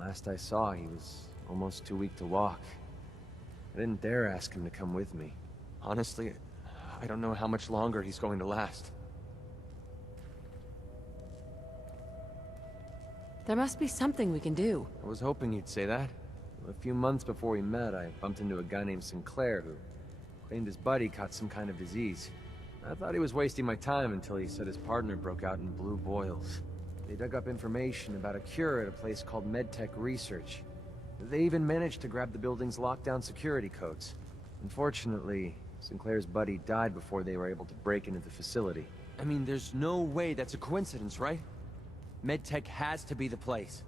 Last I saw, he was almost too weak to walk. I didn't dare ask him to come with me. Honestly, I don't know how much longer he's going to last. There must be something we can do. I was hoping you'd say that. A few months before we met, I bumped into a guy named Sinclair who claimed his buddy caught some kind of disease. I thought he was wasting my time until he said his partner broke out in blue boils. They dug up information about a cure at a place called MedTech Research. They even managed to grab the building's lockdown security codes. Unfortunately, Sinclair's buddy died before they were able to break into the facility. I mean, there's no way that's a coincidence, right? MedTech has to be the place.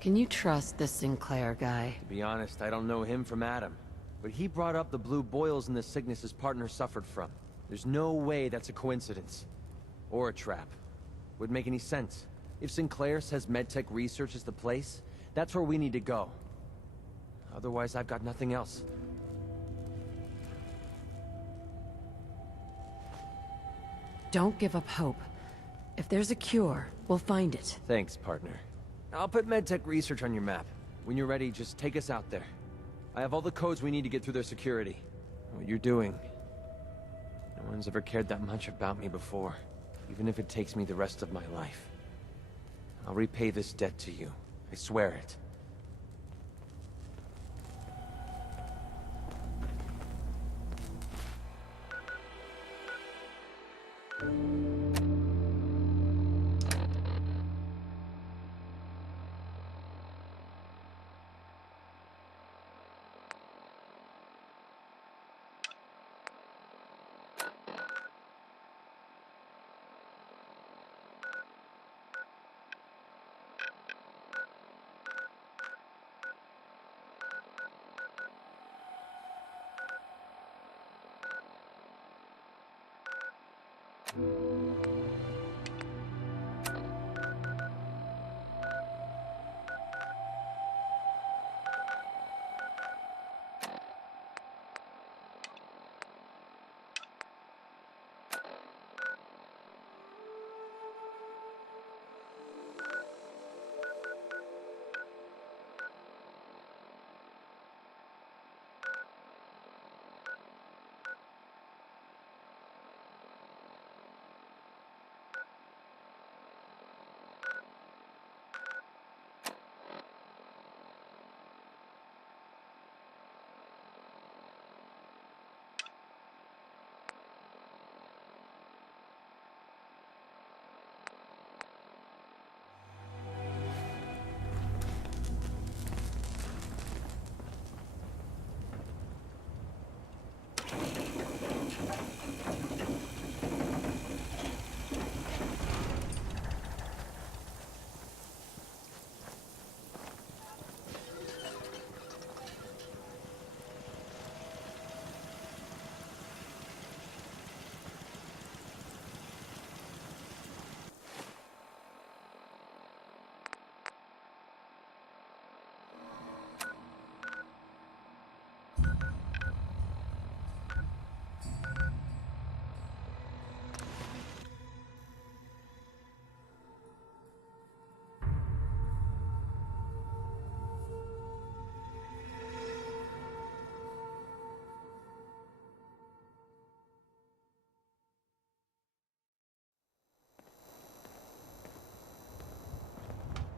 Can you trust this Sinclair guy? To be honest, I don't know him from Adam. But he brought up the blue boils and the sickness his partner suffered from. There's no way that's a coincidence. Or a trap. Would make any sense. If Sinclair says MedTech Research is the place, that's where we need to go. Otherwise, I've got nothing else. Don't give up hope. If there's a cure, we'll find it. Thanks, partner. I'll put MedTech Research on your map. When you're ready, just take us out there. I have all the codes we need to get through their security. What you're doing... No one's ever cared that much about me before. Even if it takes me the rest of my life. I'll repay this debt to you. I swear it.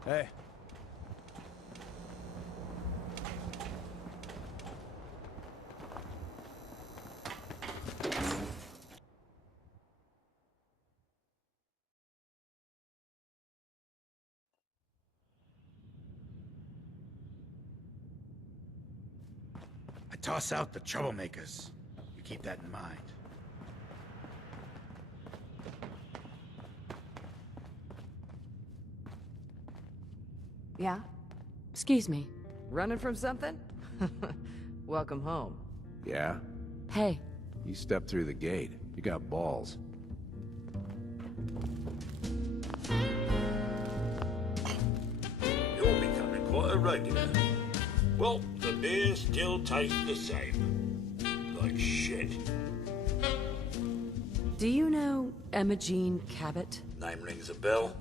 Hey. I toss out the troublemakers. You keep that in mind. Yeah? Excuse me. Running from something? Welcome home. Yeah? Hey, You stepped through the gate. You got balls. You're becoming quite a regular. Well, the beer still tastes the same. Like shit. do you know Emma Jean Cabot? Name rings a bell.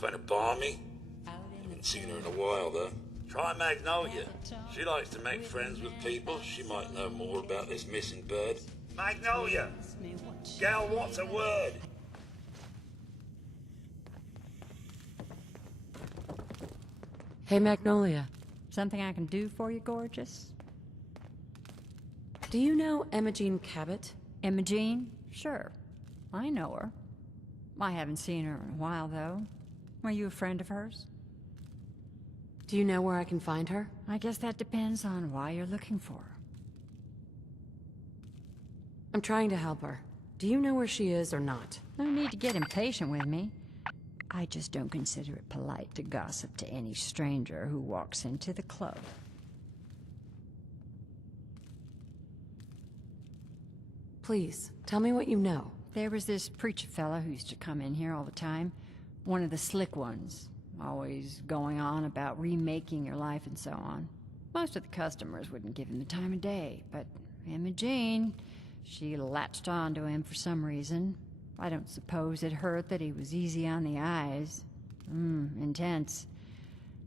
Kind of balmy. Haven't seen her in a while, though. Try Magnolia. She likes to make friends with people. She might know more about this missing bird. Magnolia! Gal, what's a word? Hey, Magnolia. Something I can do for you, gorgeous? Do you know Imogene Cabot? Imogene? Sure. I know her. I haven't seen her in a while, though. Are you a friend of hers? Do you know where I can find her? I guess that depends on why you're looking for her. I'm trying to help her. Do you know where she is or not? No need to get impatient with me. I just don't consider it polite to gossip to any stranger who walks into the club. Please, tell me what you know. There was this preacher fella who used to come in here all the time. One of the slick ones. Always going on about remaking your life and so on. Most of the customers wouldn't give him the time of day, but Imogene, she latched on to him for some reason. I don't suppose it hurt that he was easy on the eyes. Intense.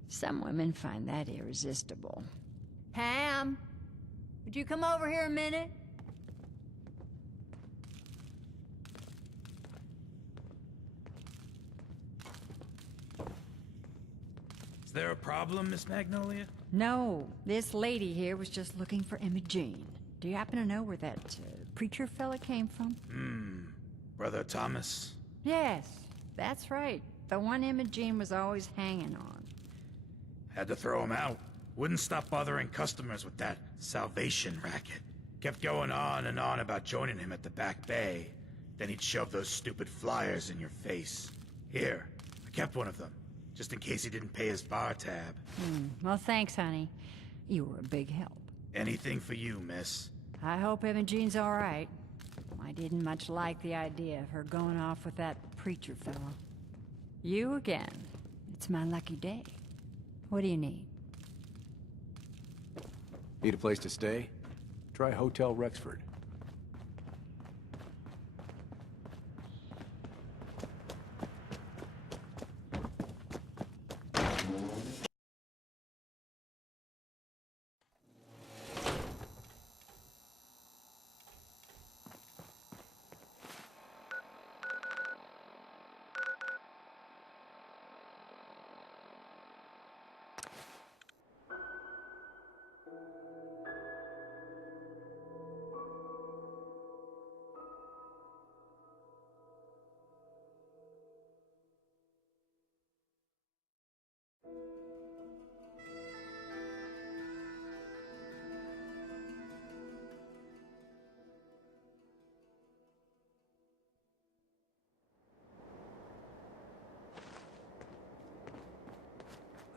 Some women find that irresistible. Pam, would you come over here a minute? Is there a problem, Miss Magnolia? No, this lady here was just looking for Imogene. Do you happen to know where that preacher fella came from? Brother Thomas? Yes, that's right. The one Imogene was always hanging on. Had to throw him out. Wouldn't stop bothering customers with that salvation racket. Kept going on and on about joining him at the back bay. Then he'd shove those stupid flyers in your face. Here, I kept one of them, just in case he didn't pay his bar tab. Well, thanks, honey. You were a big help. Anything for you, miss. I hope Imogene's all right. I didn't much like the idea of her going off with that preacher fellow. You again. It's my lucky day. What do you need? Need a place to stay? Try Hotel Rexford.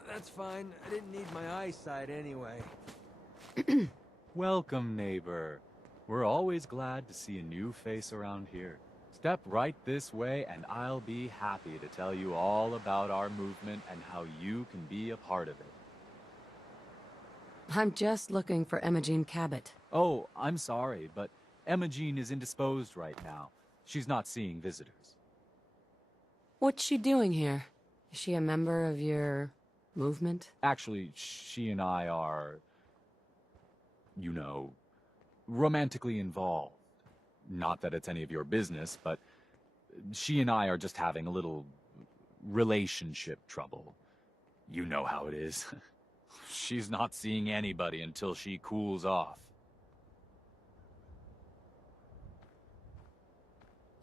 That's fine. I didn't need my eyesight anyway. Welcome, neighbor. We're always glad to see a new face around here. Step right this way and I'll be happy to tell you all about our movement and how you can be a part of it. I'm just looking for Imogene Cabot. Oh, I'm sorry, but Imogene is indisposed right now. She's not seeing visitors. What's she doing here? Is she a member of your movement? Actually, she and I are, you know, romantically involved. Not that it's any of your business, but she and I are just having a little relationship trouble. You know how it is. She's not seeing anybody until she cools off.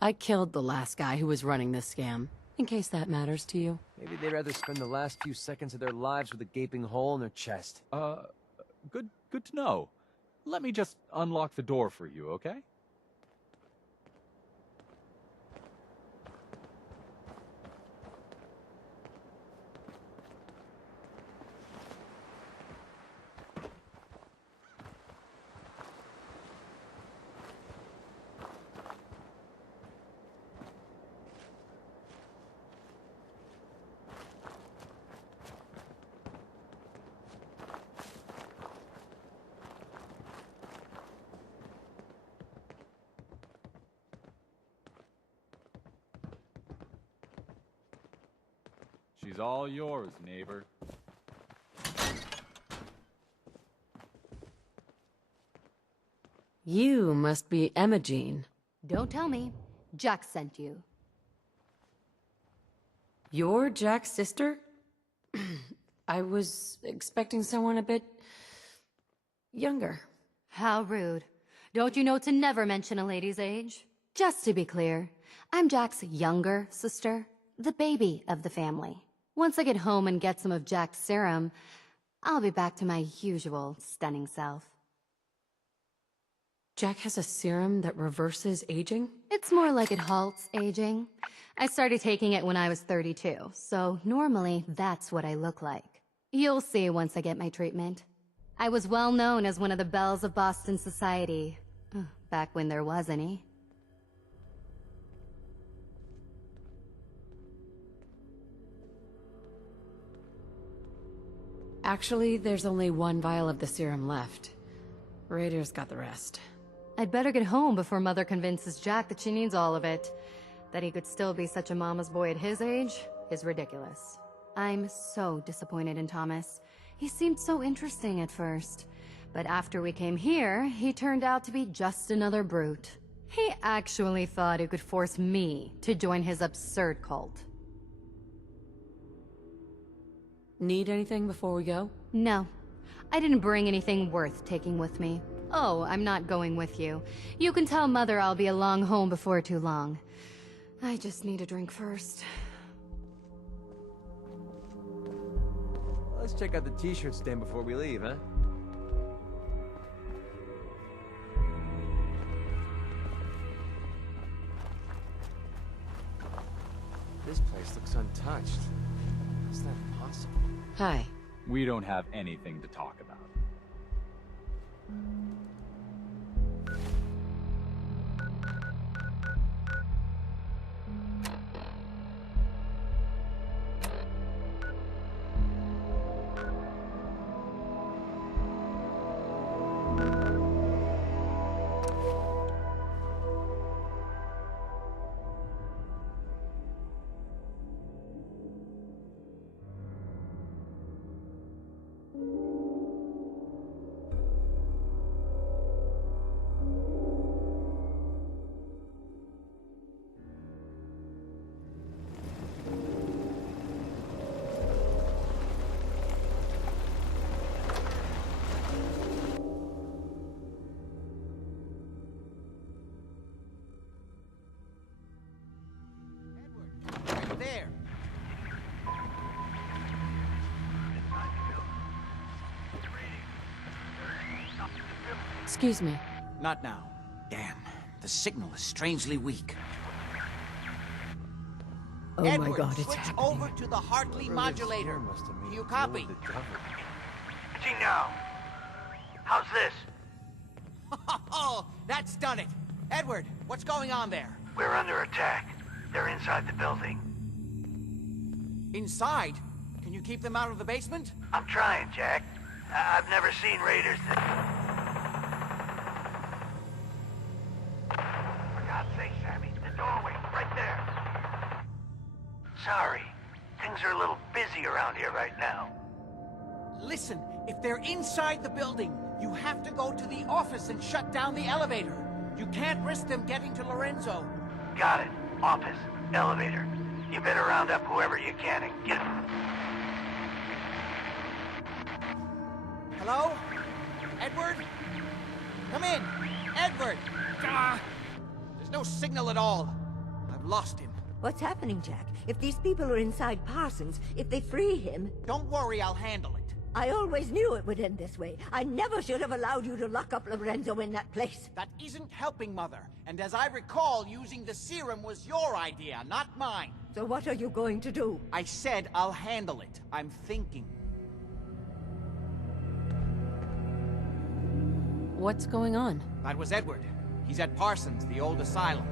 I killed the last guy who was running this scam, in case that matters to you. Maybe they'd rather spend the last few seconds of their lives with a gaping hole in their chest. Good to know. Let me just unlock the door for you, okay? She's all yours, neighbor. You must be Imogene. Don't tell me. Jack sent you. You're Jack's sister? I was expecting someone a bit... younger. How rude. Don't you know to never mention a lady's age? Just to be clear, I'm Jack's younger sister, the baby of the family. Once I get home and get some of Jack's serum, I'll be back to my usual stunning self. Jack has a serum that reverses aging? It's more like it halts aging. I started taking it when I was 32, so normally that's what I look like. You'll see once I get my treatment. I was well known as one of the belles of Boston society, back when there was any. Actually, there's only one vial of the serum left. Raiders got the rest. I'd better get home before Mother convinces Jack that she needs all of it. That he could still be such a mama's boy at his age is ridiculous. I'm so disappointed in Thomas. He seemed so interesting at first. But after we came here, he turned out to be just another brute. He actually thought he could force me to join his absurd cult. Need anything before we go? No. I didn't bring anything worth taking with me. Oh, I'm not going with you. You can tell Mother I'll be along home before too long. I just need a drink first. Let's check out the t-shirt stand before we leave, huh? This place looks untouched. How's that possible? Hi. We don't have anything to talk about. There. Excuse me. Not now. Damn, the signal is strangely weak. Oh Edward, my god, it's switch happening. over to the Hartley modulator. Do you copy? See now. How's this? Oh, that's done it. Edward, what's going on there? We're under attack. They're inside the building. Inside? Can you keep them out of the basement? I'm trying, Jack. I've never seen raiders that... For God's sake, Sammy, the doorway, right there. Sorry. Things are a little busy around here right now. Listen, if they're inside the building, you have to go to the office and shut down the elevator. You can't risk them getting to Lorenzo. Got it. Office. Elevator. You better round up whoever you can and get... Hello? Edward? Come in! Edward! There's no signal at all. I've lost him. What's happening, Jack? If these people are inside Parsons, if they free him... Don't worry, I'll handle it. I always knew it would end this way. I never should have allowed you to lock up Lorenzo in that place. That isn't helping, Mother. And as I recall, using the serum was your idea, not mine. So what are you going to do? I said I'll handle it. I'm thinking. What's going on? That was Edward. He's at Parsons, the old asylum.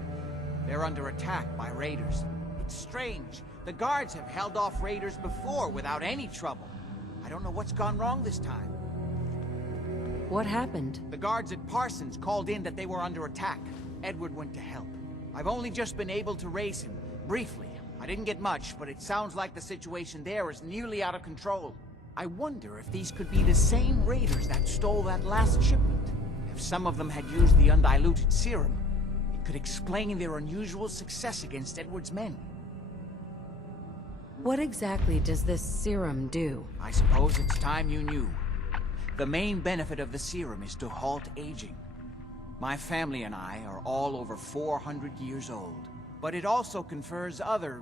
They're under attack by raiders. It's strange. The guards have held off raiders before without any trouble. I don't know what's gone wrong this time. What happened? The guards at Parsons called in that they were under attack. Edward went to help. I've only just been able to raise him, briefly. I didn't get much, but it sounds like the situation there is nearly out of control. I wonder if these could be the same raiders that stole that last shipment. If some of them had used the undiluted serum, it could explain their unusual success against Edward's men. What exactly does this serum do? I suppose it's time you knew. The main benefit of the serum is to halt aging. My family and I are all over 400 years old. But it also confers other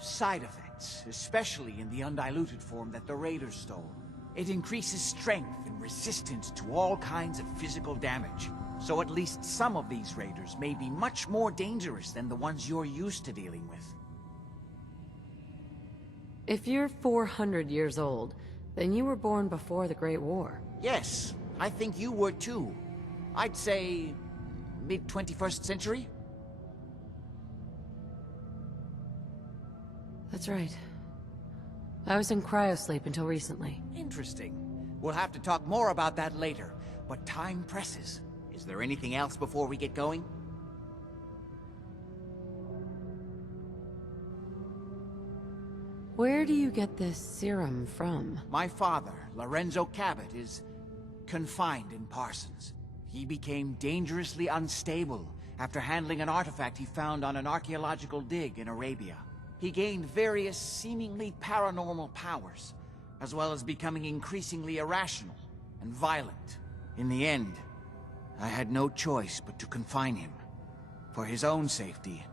side effects, especially in the undiluted form that the raiders stole. It increases strength and resistance to all kinds of physical damage. So at least some of these raiders may be much more dangerous than the ones you're used to dealing with. If you're 400 years old, then you were born before the Great War. Yes, I think you were too. I'd say mid-21st century? That's right. I was in cryosleep until recently. Interesting. We'll have to talk more about that later, but time presses. Is there anything else before we get going? Where do you get this serum from? My father, Lorenzo Cabot, is confined in Parsons. He became dangerously unstable after handling an artifact he found on an archaeological dig in Arabia. He gained various seemingly paranormal powers, as well as becoming increasingly irrational and violent. In the end, I had no choice but to confine him, for his own safety,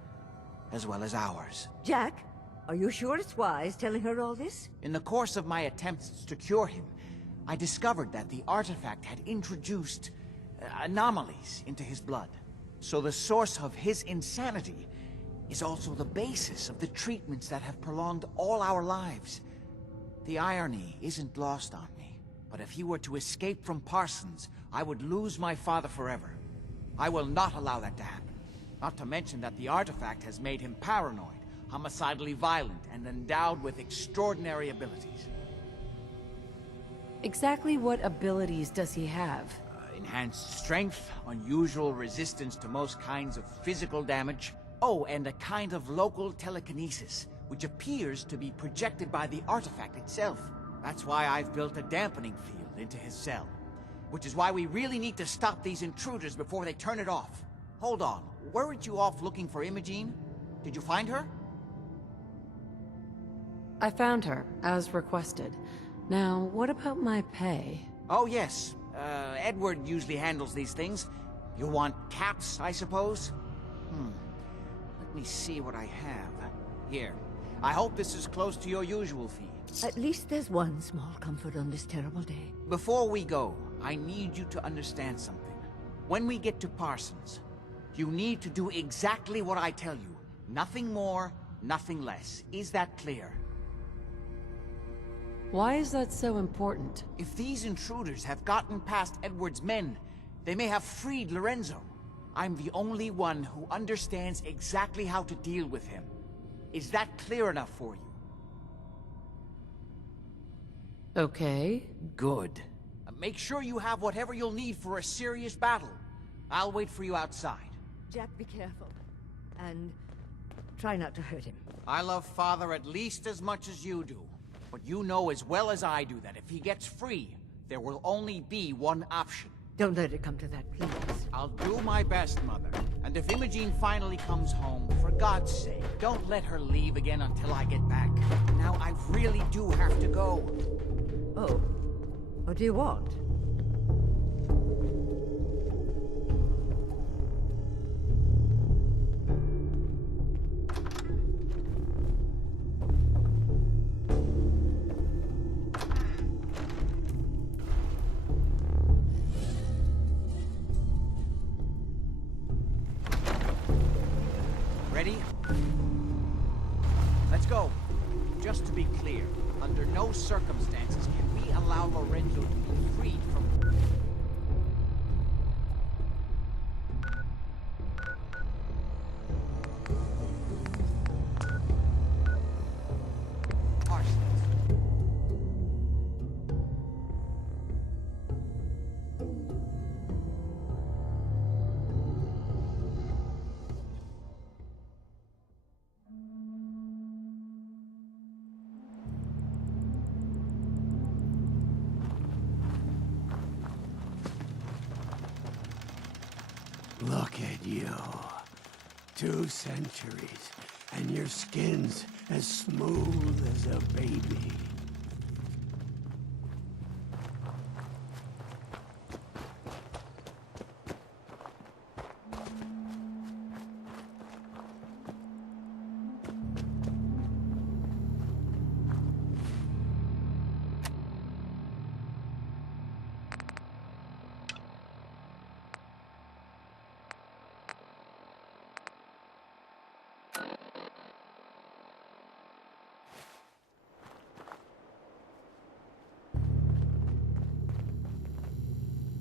as well as ours. Jack, are you sure it's wise telling her all this? In the course of my attempts to cure him, I discovered that the artifact had introduced anomalies into his blood. So the source of his insanity is also the basis of the treatments that have prolonged all our lives. The irony isn't lost on me, but if he were to escape from Parsons, I would lose my father forever. I will not allow that to happen. Not to mention that the artifact has made him paranoid, homicidally violent, and endowed with extraordinary abilities. Exactly what abilities does he have? Enhanced strength, unusual resistance to most kinds of physical damage. Oh, and a kind of local telekinesis, which appears to be projected by the artifact itself. That's why I've built a dampening field into his cell. Which is why we really need to stop these intruders before they turn it off. Hold on, weren't you off looking for Imogene? Did you find her? I found her, as requested. Now, what about my pay? Oh, yes. Edward usually handles these things. You want caps, I suppose? Let me see what I have. Here. I hope this is close to your usual fee. At least there's one small comfort on this terrible day. Before we go, I need you to understand something. When we get to Parsons, you need to do exactly what I tell you. Nothing more, nothing less. Is that clear? Why is that so important? If these intruders have gotten past Edward's men, they may have freed Lorenzo. I'm the only one who understands exactly how to deal with him. Is that clear enough for you? Okay. Good. Make sure you have whatever you'll need for a serious battle. I'll wait for you outside. Jack, be careful. And try not to hurt him. I love Father at least as much as you do. But you know as well as I do that if he gets free, there will only be one option. Don't let it come to that, please. I'll do my best, Mother. And if Imogene finally comes home, for God's sake, don't let her leave again until I get back. Now, I really do have to go. Oh. What do you want? Ready? Let's go. Just to be clear, under no circumstances can we allow Lorenzo to be freed from... Parsons. heal. 2 centuries, and your skin's as smooth as a baby.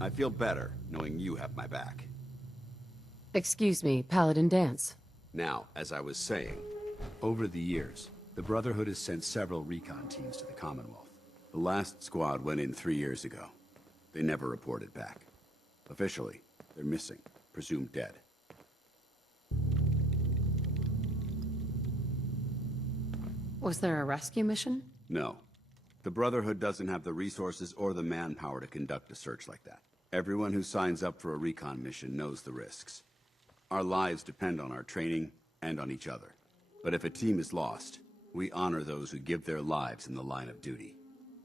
I feel better knowing you have my back. Excuse me, Paladin Dance. Now, as I was saying, over the years, the Brotherhood has sent several recon teams to the Commonwealth. The last squad went in 3 years ago. They never reported back. Officially, they're missing, presumed dead. Was there a rescue mission? No. The Brotherhood doesn't have the resources or the manpower to conduct a search like that. Everyone who signs up for a recon mission knows the risks. Our lives depend on our training and on each other. But if a team is lost, we honor those who give their lives in the line of duty.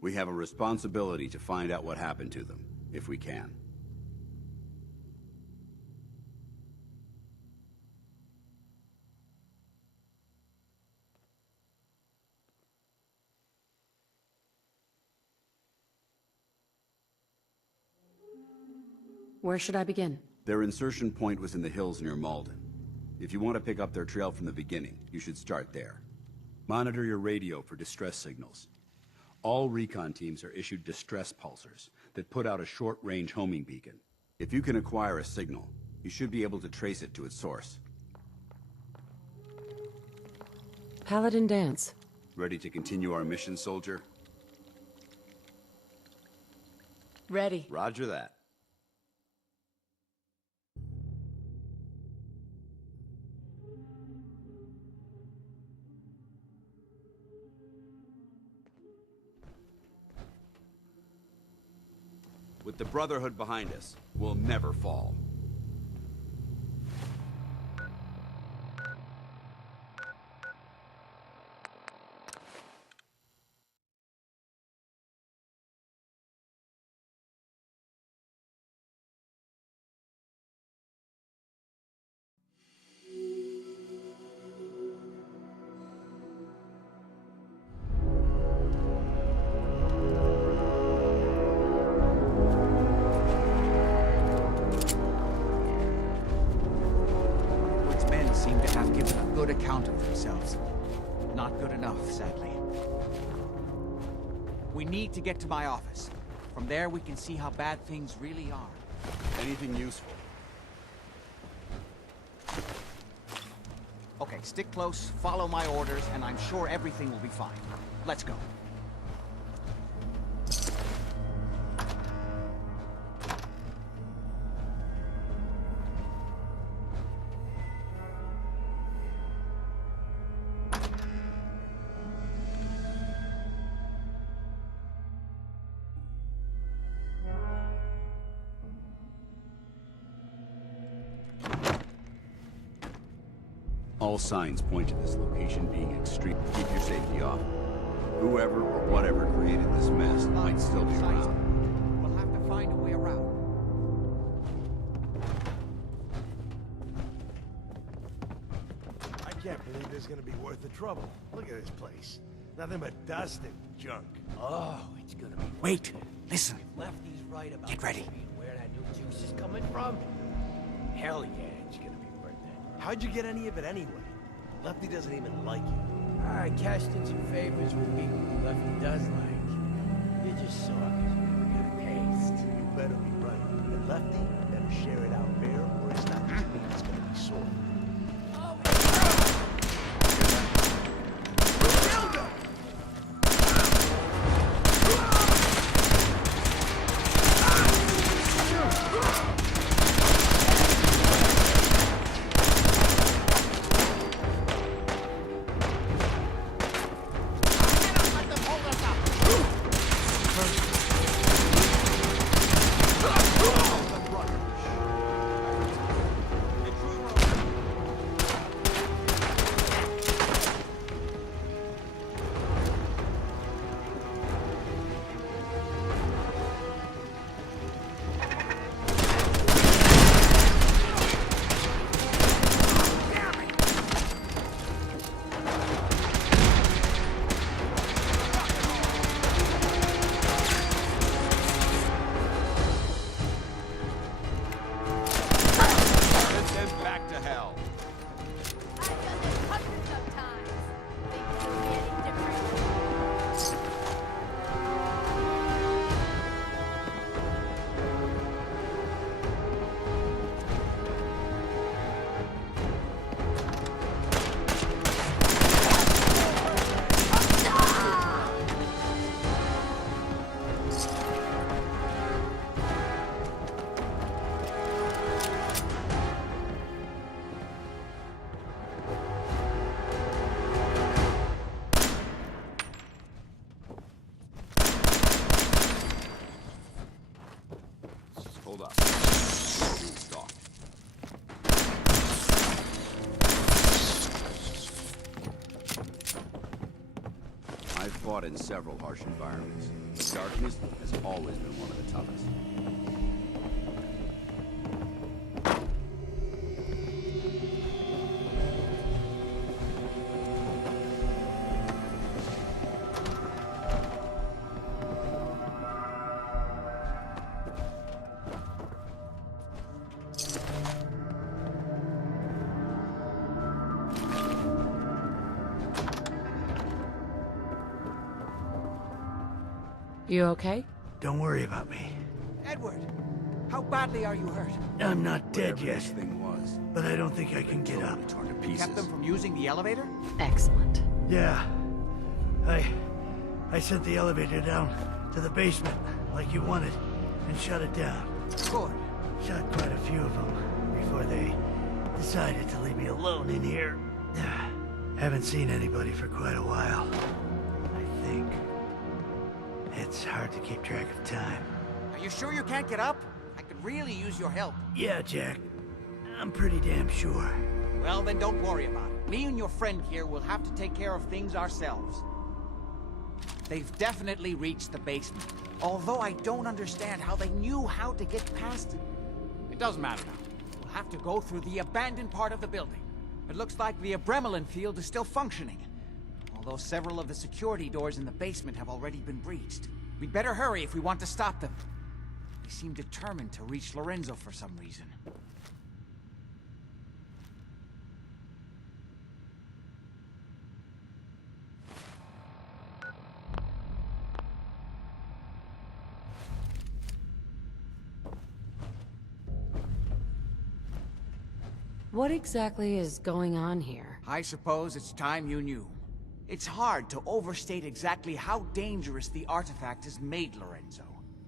We have a responsibility to find out what happened to them, if we can. Where should I begin? Their insertion point was in the hills near Malden. If you want to pick up their trail from the beginning, you should start there. Monitor your radio for distress signals. All recon teams are issued distress pulsers that put out a short-range homing beacon. If you can acquire a signal, you should be able to trace it to its source. Paladin Dance. Ready to continue our mission, soldier? Ready. Roger that. With the Brotherhood behind us, we'll never fall. Seem to have given a good account of themselves. Not good enough, sadly. We need to get to my office. From there, we can see how bad things really are. Anything useful? Okay, stick close, follow my orders, and I'm sure everything will be fine. Let's go. All signs point to this location being extreme. Keep your safety off. Whoever or whatever created this mess might still be around. We'll have to find a way around. I can't believe this is gonna be worth the trouble. Look at this place. Nothing but dust and junk. Oh, it's gonna be... Wait! Listen! Lefty's right about... Get ready. Where that new juice is coming from? Hell yeah, it's gonna be worth it. How'd you get any of it anyway? Lefty doesn't even like you. I cashed in some favors with people who Lefty does like. You're just sore because you never got a taste. You better be right. And Lefty better share it out fair, or it's not just me that's gonna be sore. I've fought in several harsh environments. Darkness has always been one of the toughest. You okay? Don't worry about me. Edward, how badly are you hurt? I'm not dead yet, This thing was. but I don't think I can get up. Torn to You pieces. kept them from using the elevator? Excellent. Yeah. I sent the elevator down to the basement, like you wanted, and shut it down. Good. Shot quite a few of them before they decided to leave me alone in here. Haven't seen anybody for quite a while, I think. It's hard to keep track of time. Are you sure you can't get up? I could really use your help. Yeah, Jack. I'm pretty damn sure. Well, then don't worry about it. Me and your friend here will have to take care of things ourselves. They've definitely reached the basement. Although I don't understand how they knew how to get past it. It doesn't matter now. We'll have to go through the abandoned part of the building. It looks like the Abremelin field is still functioning. Although several of the security doors in the basement have already been breached. We'd better hurry if we want to stop them. They seem determined to reach Lorenzo for some reason. What exactly is going on here? I suppose it's time you knew. It's hard to overstate exactly how dangerous the artifact has made Lorenzo.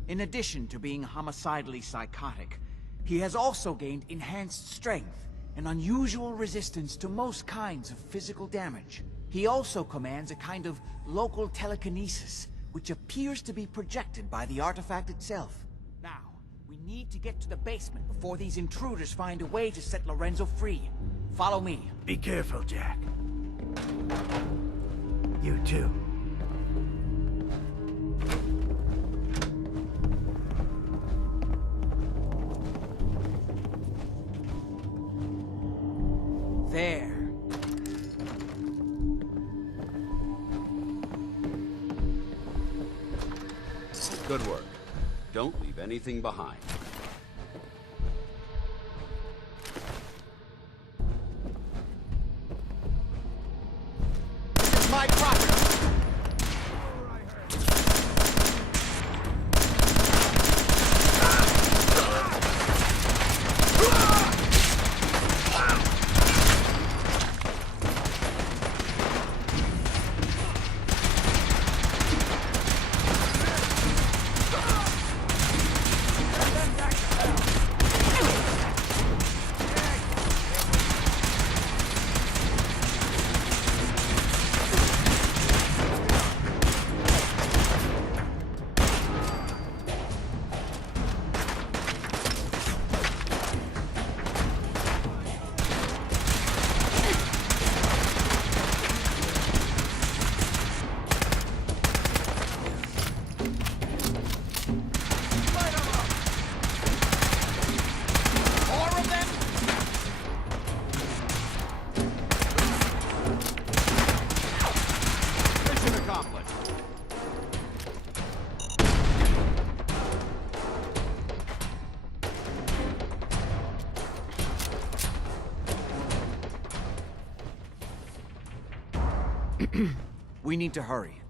In addition to being homicidally psychotic, he has also gained enhanced strength and unusual resistance to most kinds of physical damage. He also commands a kind of local telekinesis, which appears to be projected by the artifact itself. Now, we need to get to the basement before these intruders find a way to set Lorenzo free. Follow me. Be careful, Jack. You too. There. Good work. Don't leave anything behind. This is my property! We need to hurry.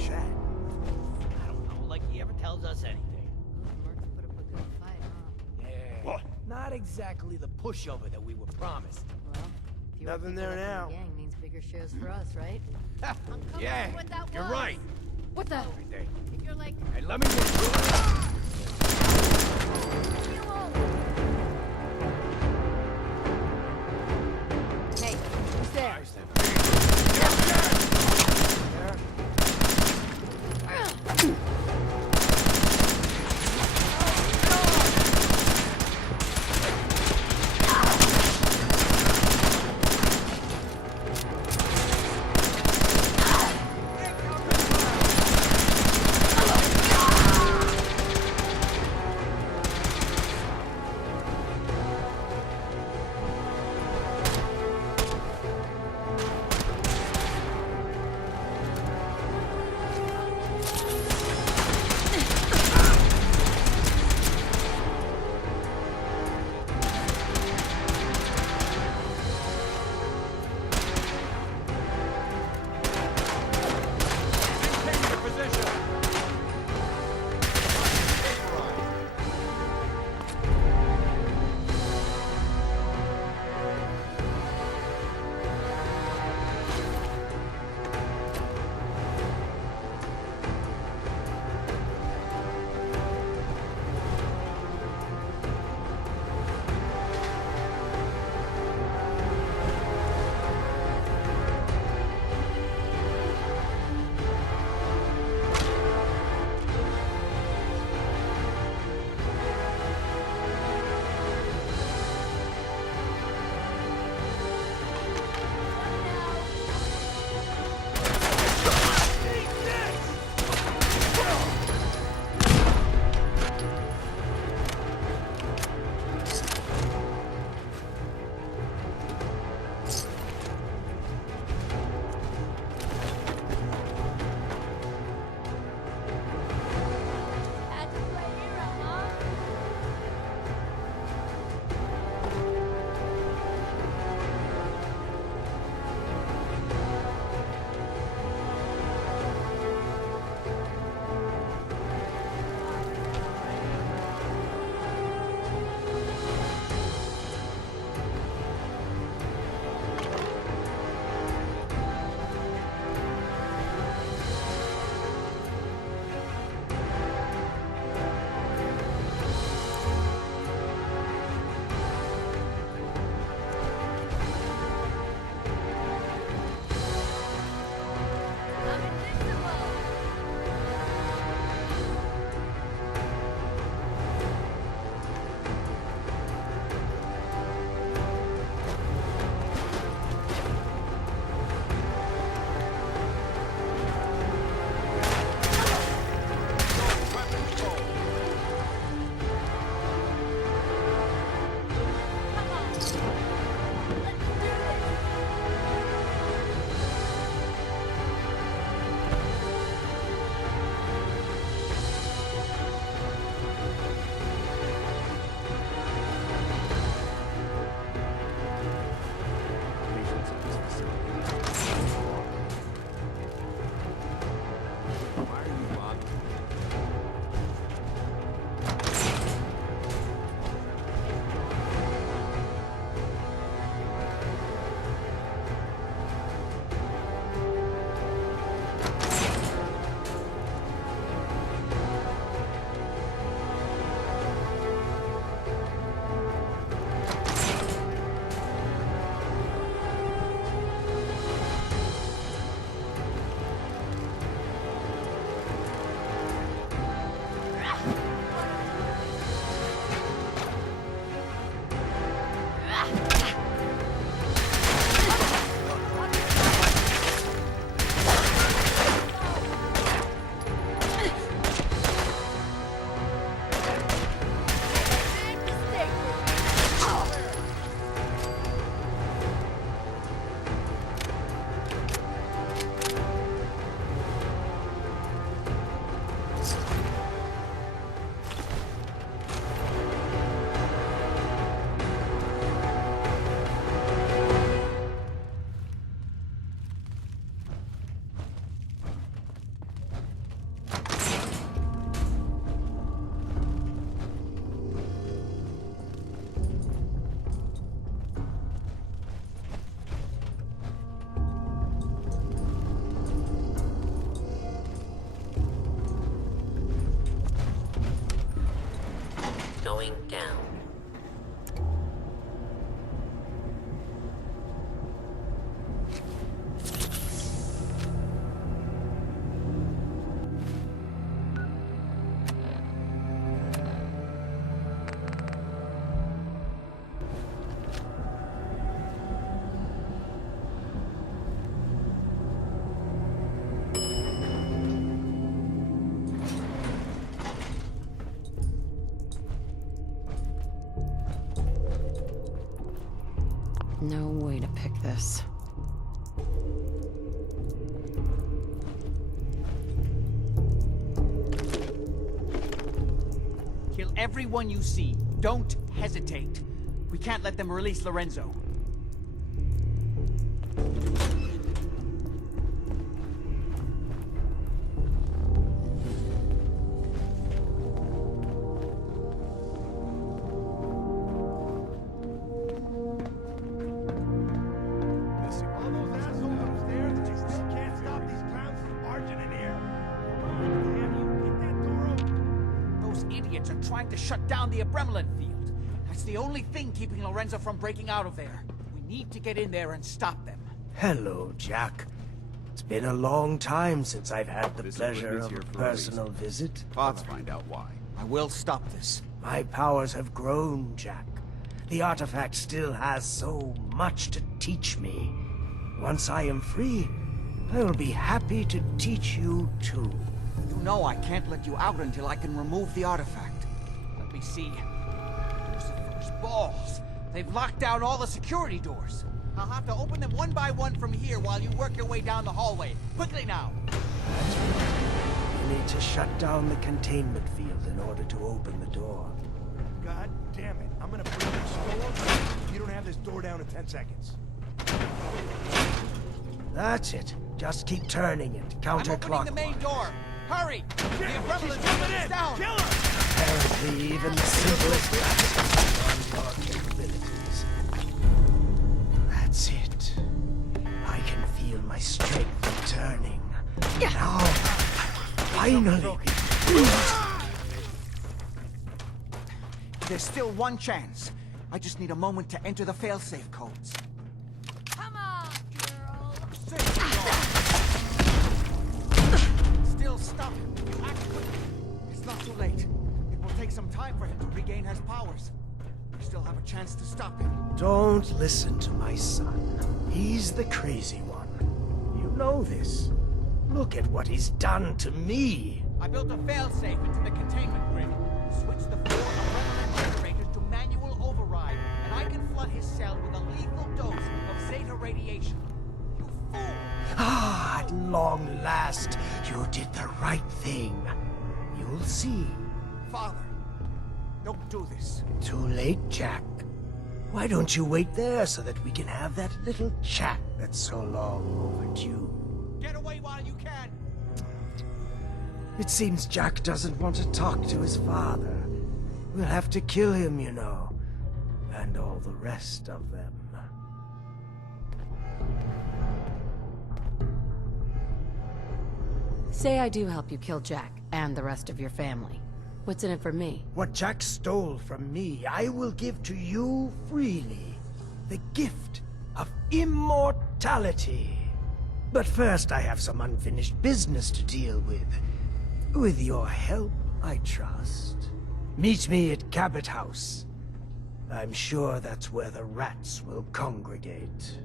accomplish that? I don't know, like he ever tells us anything. Those mercs put up a good fight, huh? Yeah. What? Not exactly the pushover that we were promised. Well, fewer Nothing people there left in now. the gang means bigger shares for us, right? Yeah, what that you're was. right. What the? Everything. You're like... Hey, let me get Hey, who's there? pick this. Kill everyone you see. Don't hesitate. We can't let them release Lorenzo. Trying to shut down the Abramelin field. That's the only thing keeping Lorenzo from breaking out of there. We need to get in there and stop them. Hello, Jack. It's been a long time since I've had the pleasure of a personal visit. Let's find out why. I will stop this. My powers have grown, Jack. The artifact still has so much to teach me. Once I am free, I will be happy to teach you too. You know I can't let you out until I can remove the artifact. Let me see. Lucifer's balls. They've locked down all the security doors. I'll have to open them one by one from here while you work your way down the hallway. Quickly now. That's right. You need to shut down the containment field in order to open the door. God damn it. I'm gonna break this door. You don't have this door down in 10 seconds. That's it. Just keep turning it, counterclockwise. I'm opening the main door. Hurry! The Abramelin is down! Kill her! Apparently, even the simplest rats beyond your capabilities. That's it. I can feel my strength returning. Now, finally. There's still one chance. I just need a moment to enter the failsafe codes. Come on, girl. Still stuck. You act quickly. It's not too late. It will take some time for him to regain his powers. We still have a chance to stop him. Don't listen to my son. He's the crazy one. You know this. Look at what he's done to me. I built a failsafe into the containment grid. Switch the 4 Abramelin generators to manual override, and I can flood his cell with a lethal dose of Zeta radiation. You fool! Ah, at long last, you did the right thing. You'll see. Father, don't do this. Too late, Jack. Why don't you wait there so that we can have that little chat that's so long overdue? Get away while you can! It seems Jack doesn't want to talk to his father. We'll have to kill him, you know. And all the rest of them. Say I do help you kill Jack and the rest of your family. What's in it for me? What Jack stole from me, I will give to you freely. The gift of immortality. But first, I have some unfinished business to deal with. With your help, I trust. Meet me at Cabot House. I'm sure that's where the rats will congregate.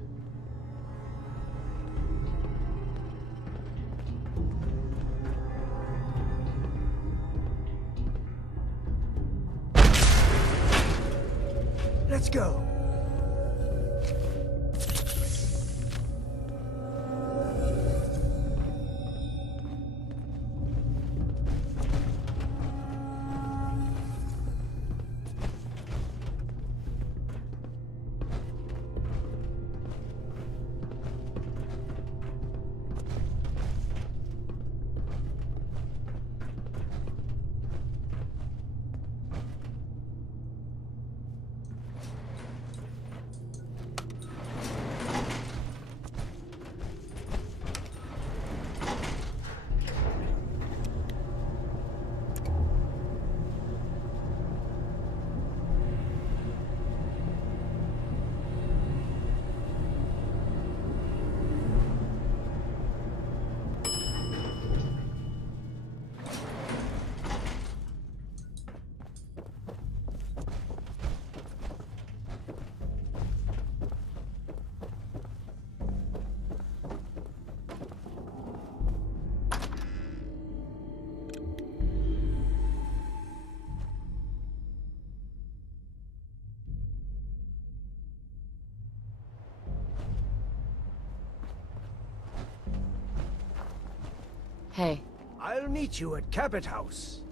Let's go. Hey. I'll meet you at Cabot House.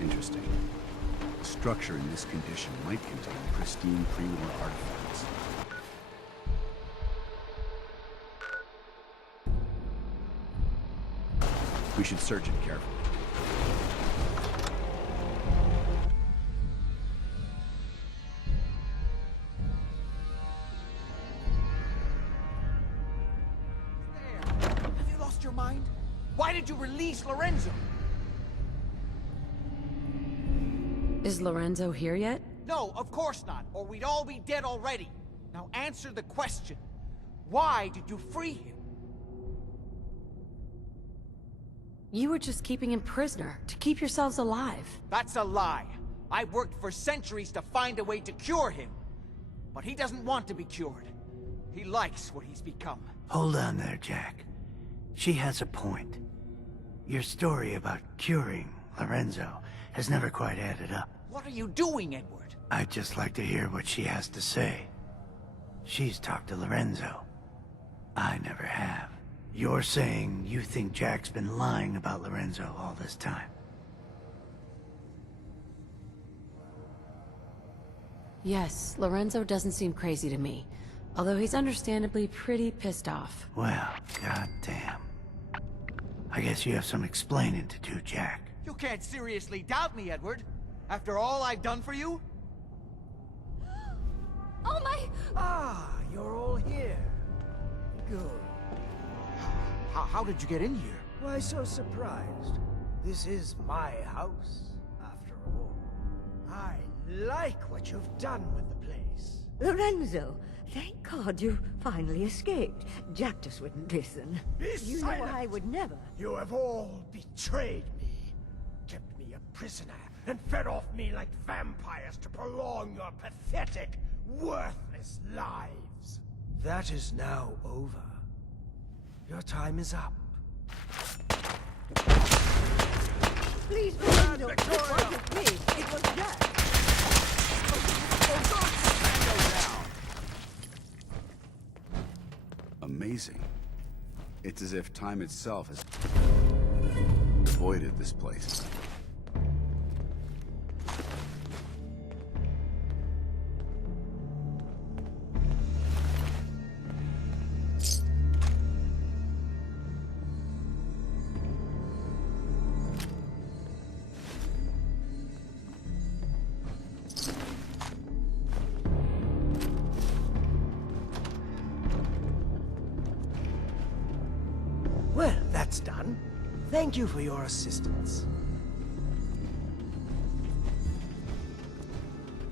Interesting. A structure in this condition might contain pristine pre-war artifacts. We should search it carefully. Have you lost your mind? Why did you release Lorenzo? Is Lorenzo here yet? No, of course not, or we'd all be dead already. Now answer the question. Why did you free him? You were just keeping him prisoner, to keep yourselves alive. That's a lie. I've worked for centuries to find a way to cure him. But he doesn't want to be cured. He likes what he's become. Hold on there, Jack. She has a point. Your story about curing Lorenzo has never quite added up. What are you doing, Edward? I'd just like to hear what she has to say. She's talked to Lorenzo. I never have. You're saying you think Jack's been lying about Lorenzo all this time? Yes, Lorenzo doesn't seem crazy to me. Although he's understandably pretty pissed off. Well, goddamn. I guess you have some explaining to do, Jack. You can't seriously doubt me, Edward. After all I've done for you? Oh my... Ah, you're all here. Good. How did you get in here? Why so surprised? This is my house, after all. I like what you've done with the place. Lorenzo, thank God you finally escaped. Jack just wouldn't listen. Be You silent! know I would never. You have all betrayed me, kept me a prisoner, and fed off me like vampires to prolong your pathetic, worthless lives. That is now over. Your time is up. Please, Lorenzo, it wasn't me. It was Jack. Amazing. It's as if time itself has avoided this place. Well, that's done. Thank you for your assistance.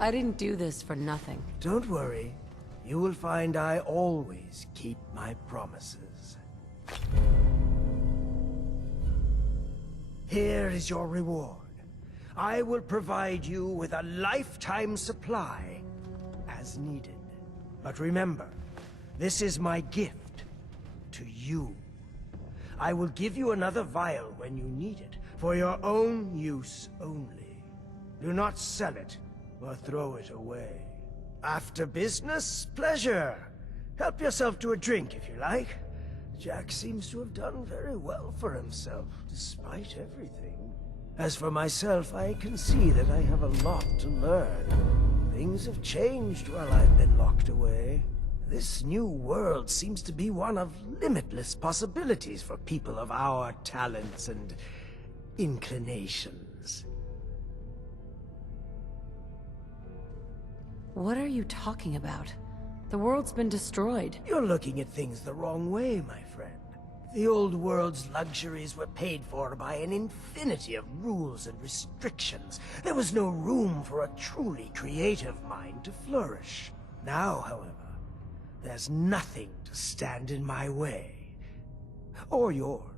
I didn't do this for nothing. Don't worry. You will find I always keep my promises. Here is your reward. I will provide you with a lifetime supply, as needed. But remember, this is my gift to you. I will give you another vial when you need it, for your own use only. Do not sell it, or throw it away. After business, pleasure. Help yourself to a drink if you like. Jack seems to have done very well for himself, despite everything. As for myself, I can see that I have a lot to learn. Things have changed while I've been locked away. This new world seems to be one of limitless possibilities for people of our talents and inclinations. What are you talking about? The world's been destroyed. You're looking at things the wrong way, my friend. The old world's luxuries were paid for by an infinity of rules and restrictions. There was no room for a truly creative mind to flourish. Now, however, there's nothing to stand in my way. Or yours.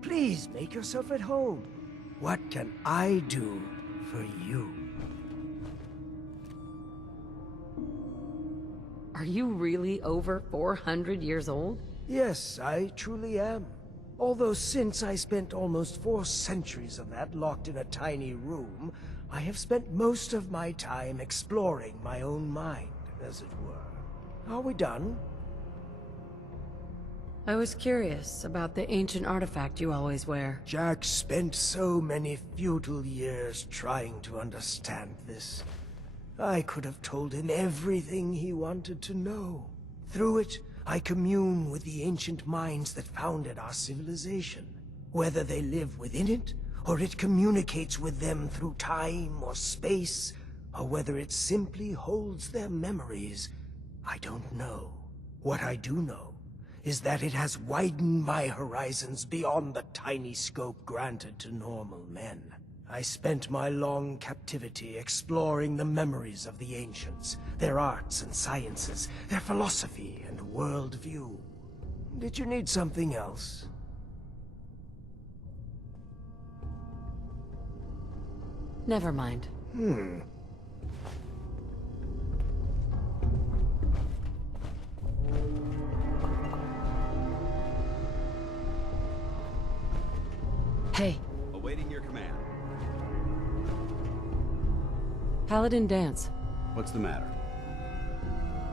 Please make yourself at home. What can I do for you? Are you really over 400 years old? Yes, I truly am. Although since I spent almost 4 centuries of that locked in a tiny room, I have spent most of my time exploring my own mind, as it were. Are we done? I was curious about the ancient artifact you always wear. Jack spent so many futile years trying to understand this. I could have told him everything he wanted to know. Through it, I commune with the ancient minds that founded our civilization. Whether they live within it, or it communicates with them through time or space, or whether it simply holds their memories, I don't know. What I do know is that it has widened my horizons beyond the tiny scope granted to normal men. I spent my long captivity exploring the memories of the ancients, their arts and sciences, their philosophy and worldview. Did you need something else? Never mind. Hey. Awaiting your command. Paladin Danse. What's the matter?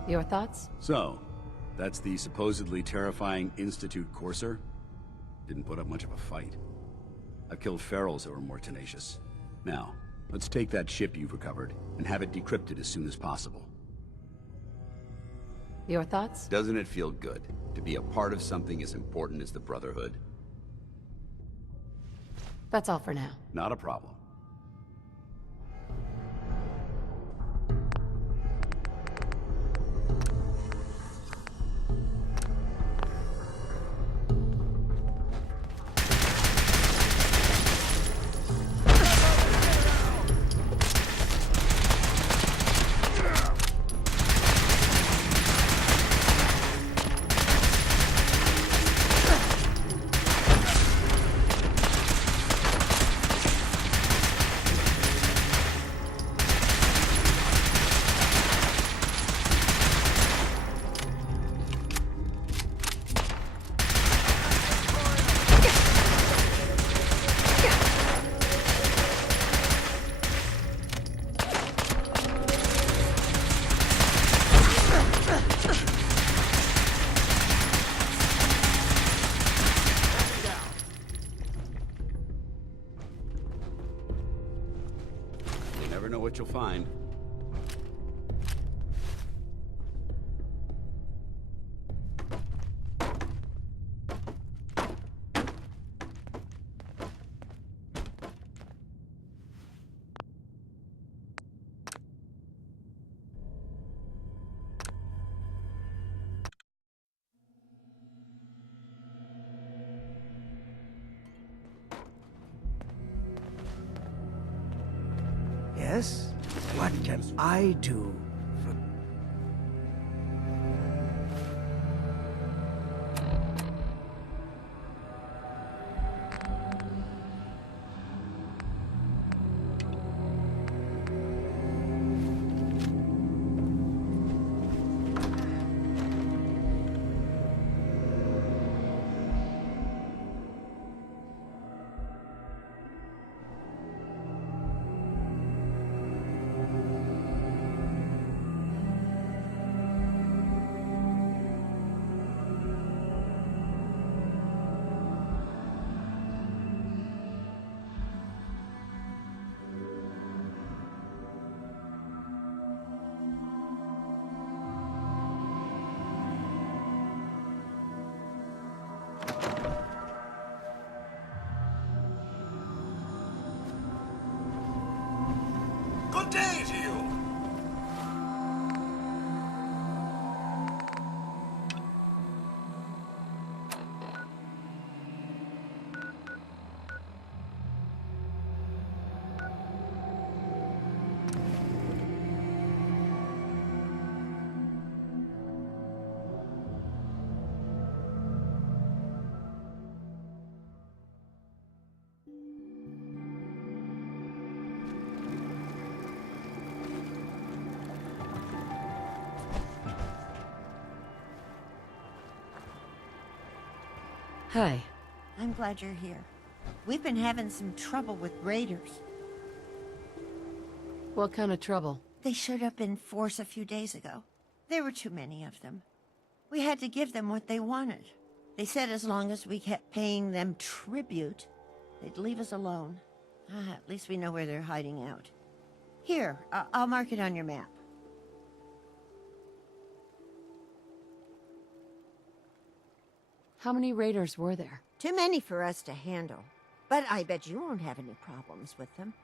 Your thoughts? So, that's the supposedly terrifying Institute Courser? Didn't put up much of a fight. I've killed ferals that were more tenacious. Now, let's take that ship you've recovered and have it decrypted as soon as possible. Your thoughts? Doesn't it feel good to be a part of something as important as the Brotherhood? That's all for now. Not a problem. What you'll find. Yes? What can I do for... Hi. I'm glad you're here. We've been having some trouble with raiders. What kind of trouble? They showed up in force a few days ago. There were too many of them. We had to give them what they wanted. They said as long as we kept paying them tribute, they'd leave us alone. At least we know where they're hiding out. Here, I'll mark it on your map. How many raiders were there? Too many for us to handle. But I bet you won't have any problems with them.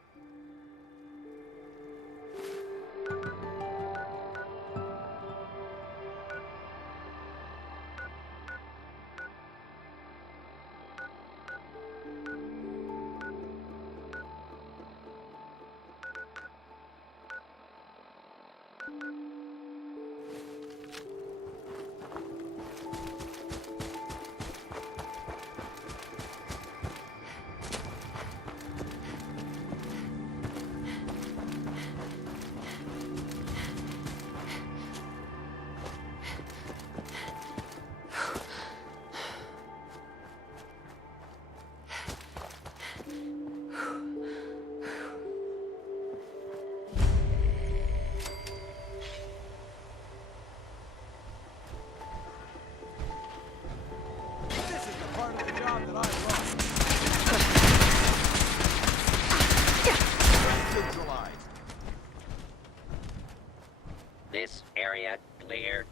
This area cleared.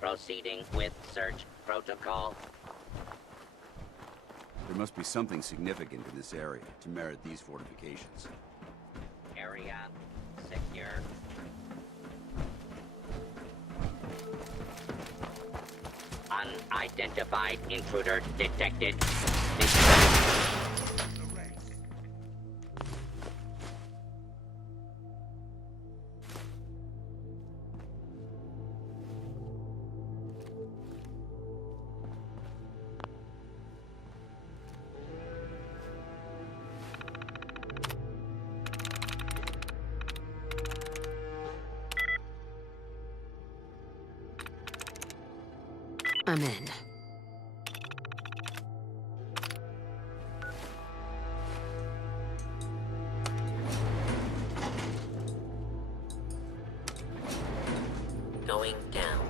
Proceeding with search protocol. There must be something significant in this area to merit these fortifications. Area secure. Unidentified intruder detected. I'm in. Going down.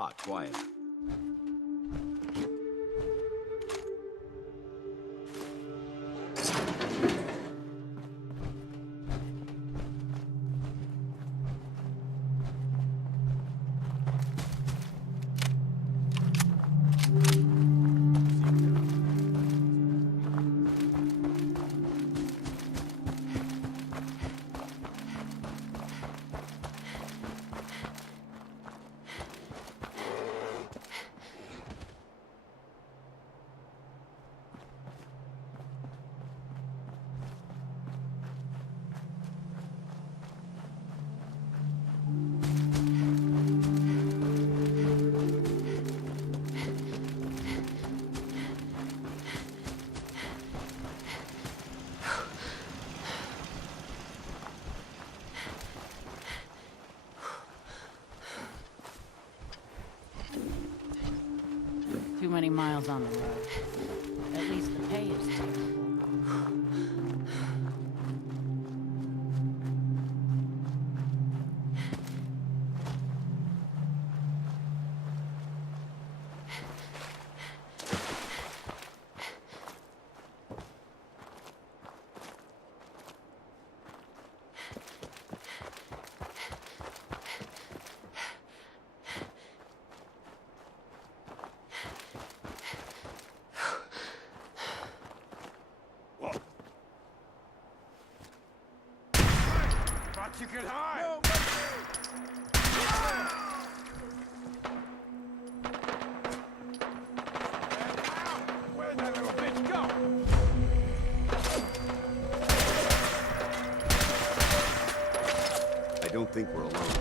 lot quieter. Too many miles on the road. At least the pay is terrible. You can hide! No, where'd that little bitch go? I don't think we're alone.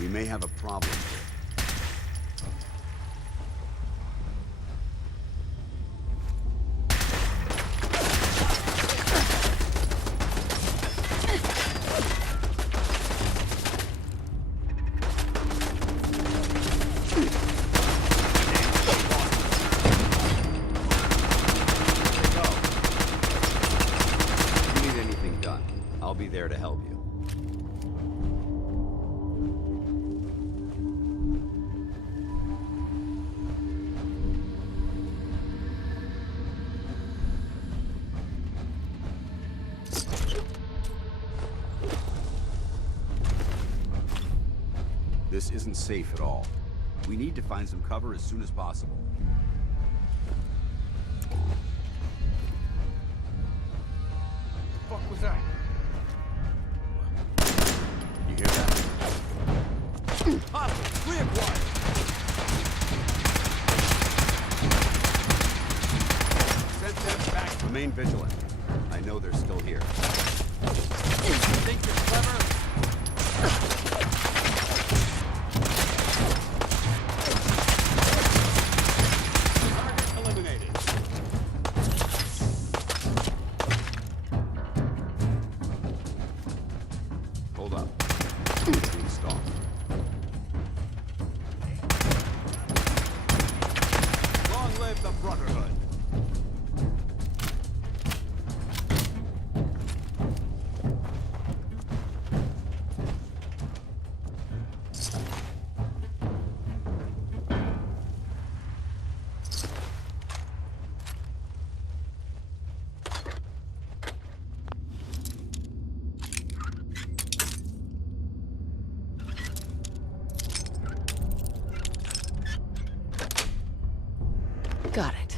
We may have a problem here. If you need anything done, I'll be there to help you. This isn't safe at all. We need to find some cover as soon as possible. Fuck was that? You hear that? Hostile, clear quiet. Send them back. Remain vigilant. I know they're still here. Think you're clever? Target eliminated. Hold up. Install. Long live the Brotherhood. Got it.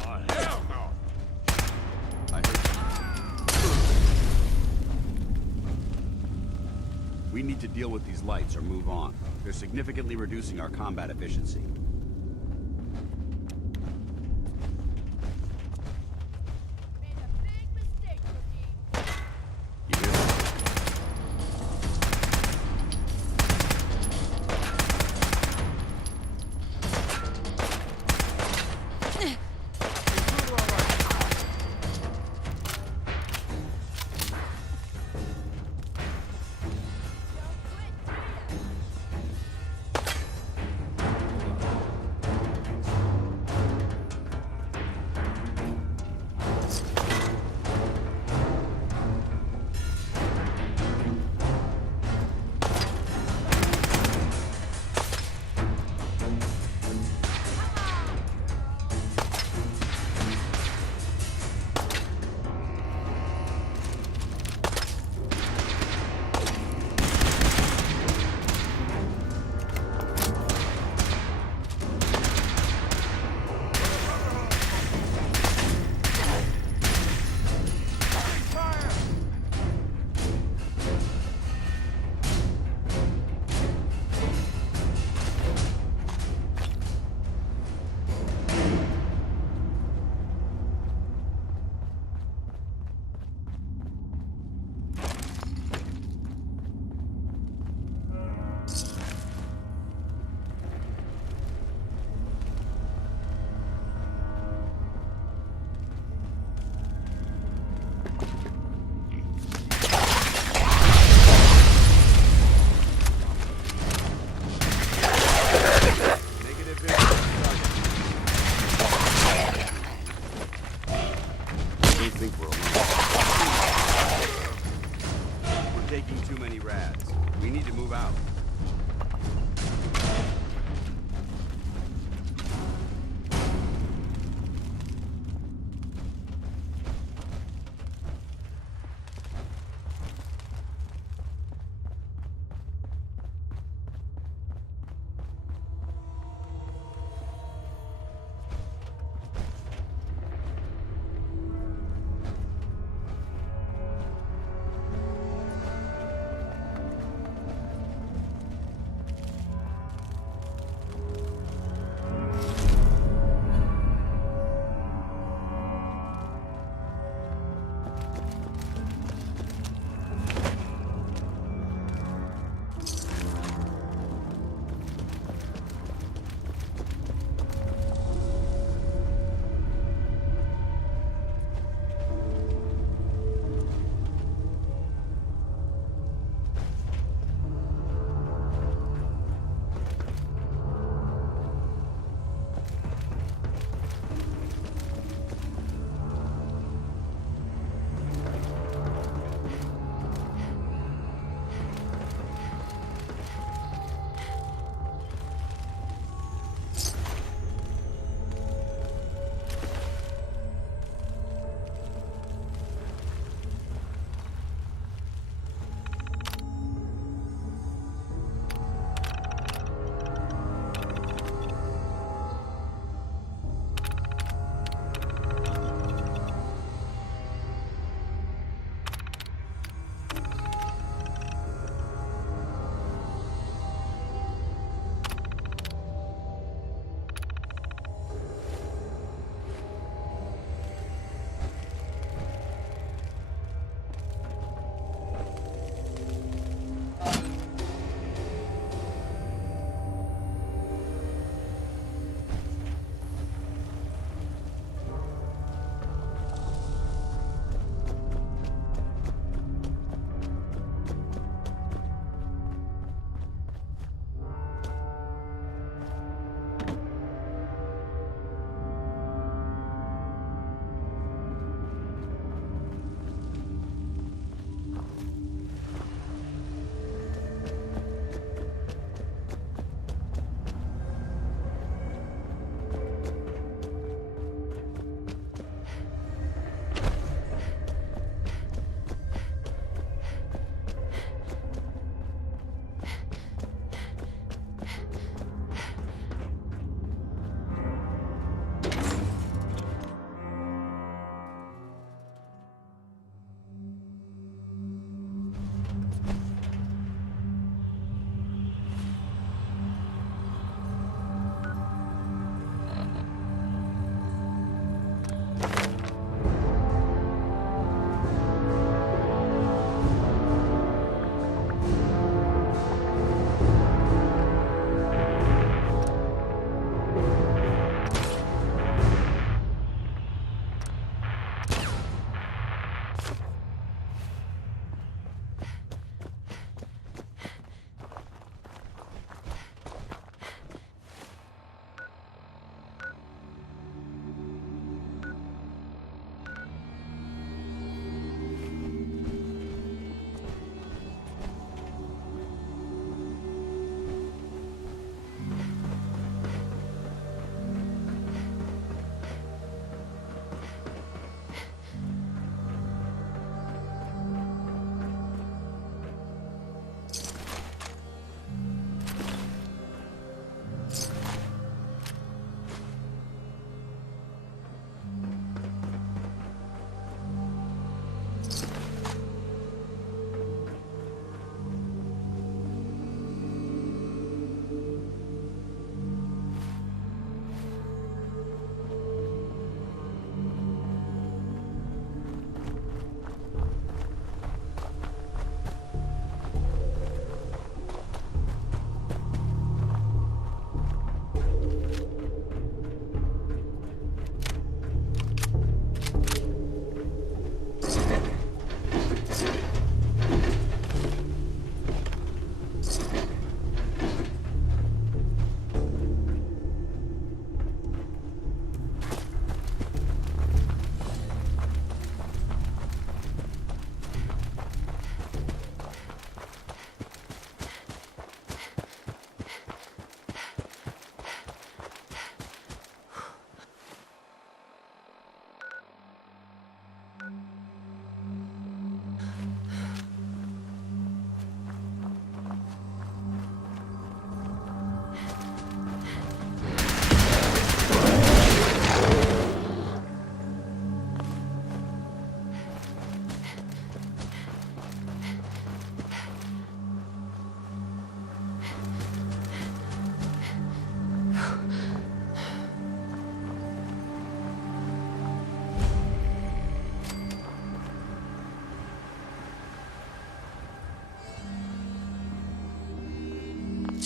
Oh, hell no. I heard you. We need to deal with these lights or move on. They're significantly reducing our combat efficiency. You hear that?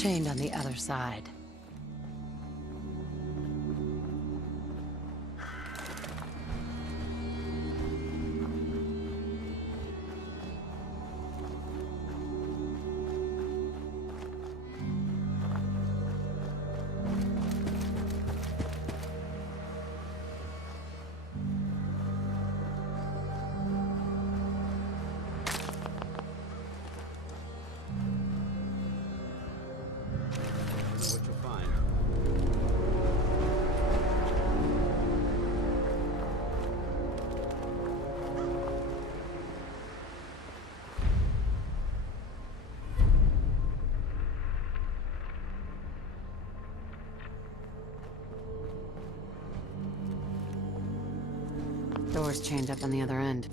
chained on the other side. What you'll find. Door's chained up on the other end.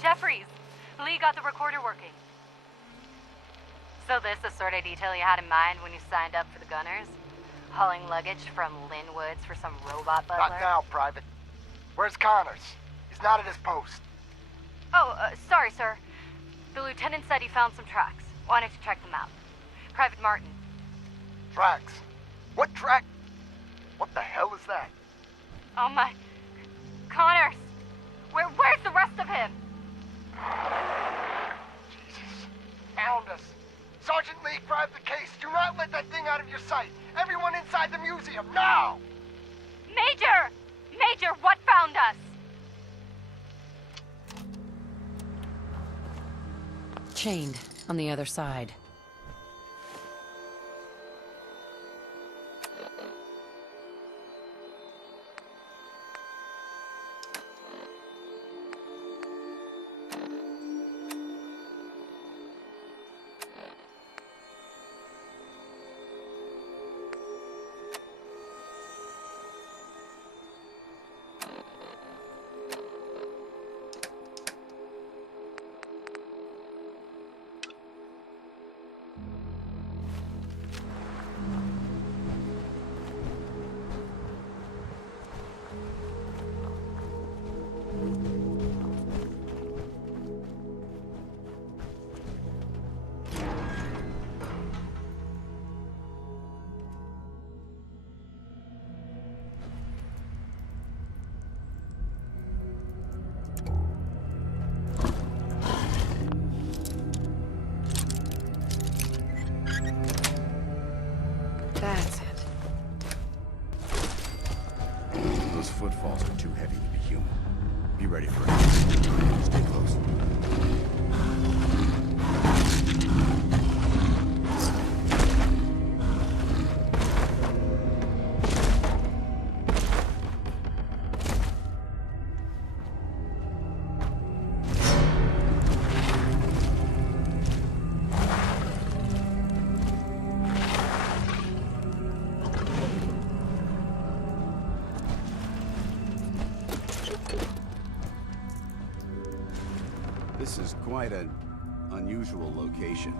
Jeffries! Lee got the recorder working. So this the sort of detail you had in mind when you signed up for the Gunners? Hauling luggage from Linwoods for some robot butler? Not now, Private. Where's Connors? He's not at his post. Oh, sorry, sir. The lieutenant said he found some tracks. Wanted to check them out. Private Martin. Tracks? What track? What the hell is that? Oh my... Connors! Where's the rest of him? Jesus. Found us. Sergeant Lee, grab the case. Do not let that thing out of your sight. Everyone inside the museum, now! Major! Major, what found us? Chained on the other side. That's it. Those footfalls are too heavy to be human. Be ready for it. Stay close. This is quite an unusual location.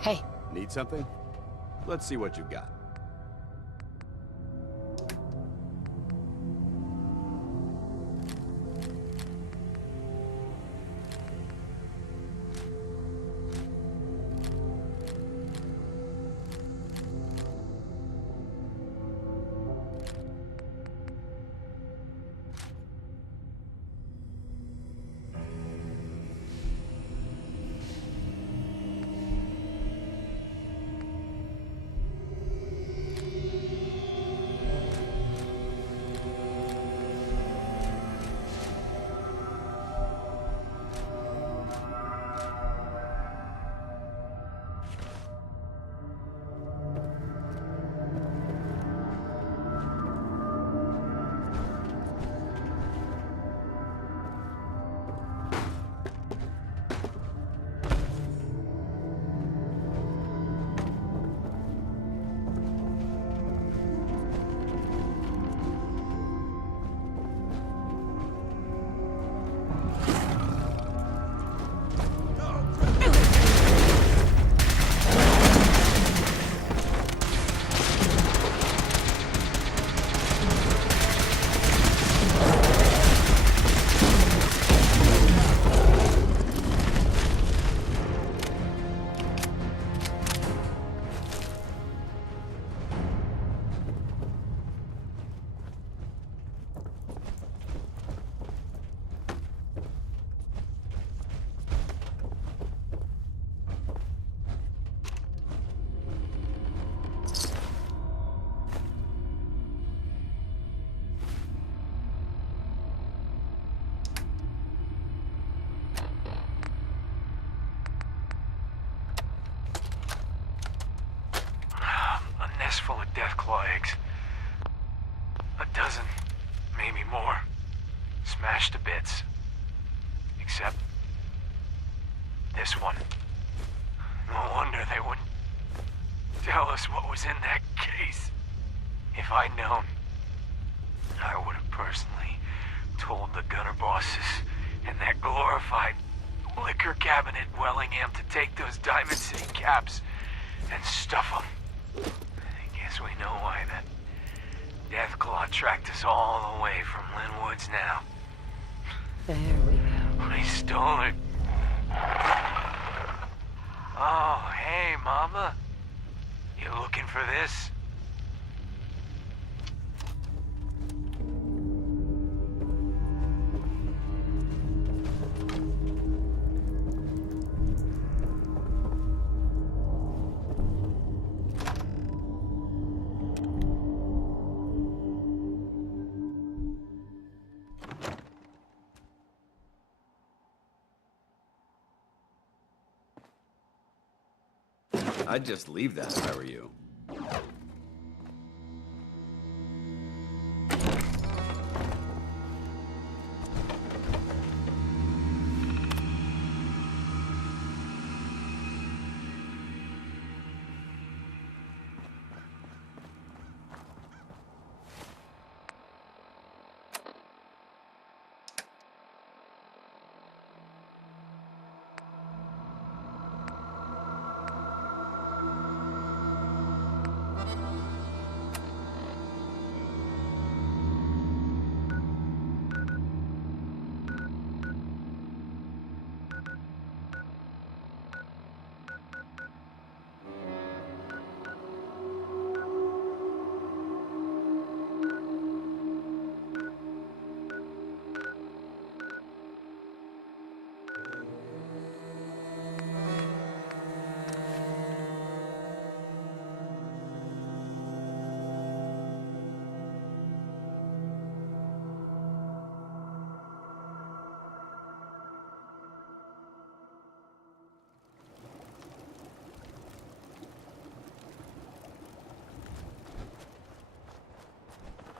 Hey. Need something? Let's see what you've got. Full of Deathclaw eggs. A dozen, maybe more, smashed to bits. Except this one. No wonder they wouldn't tell us what was in that case. If I'd known, I would have personally told the gunner bosses and that glorified liquor cabinet Wellingham to take those Diamond City caps and stuff them. Guess we know why the Deathclaw tracked us all the way from Linwoods now. There we go. They stole it. Oh, hey, Mama. You looking for this? I'd just leave that if I were you.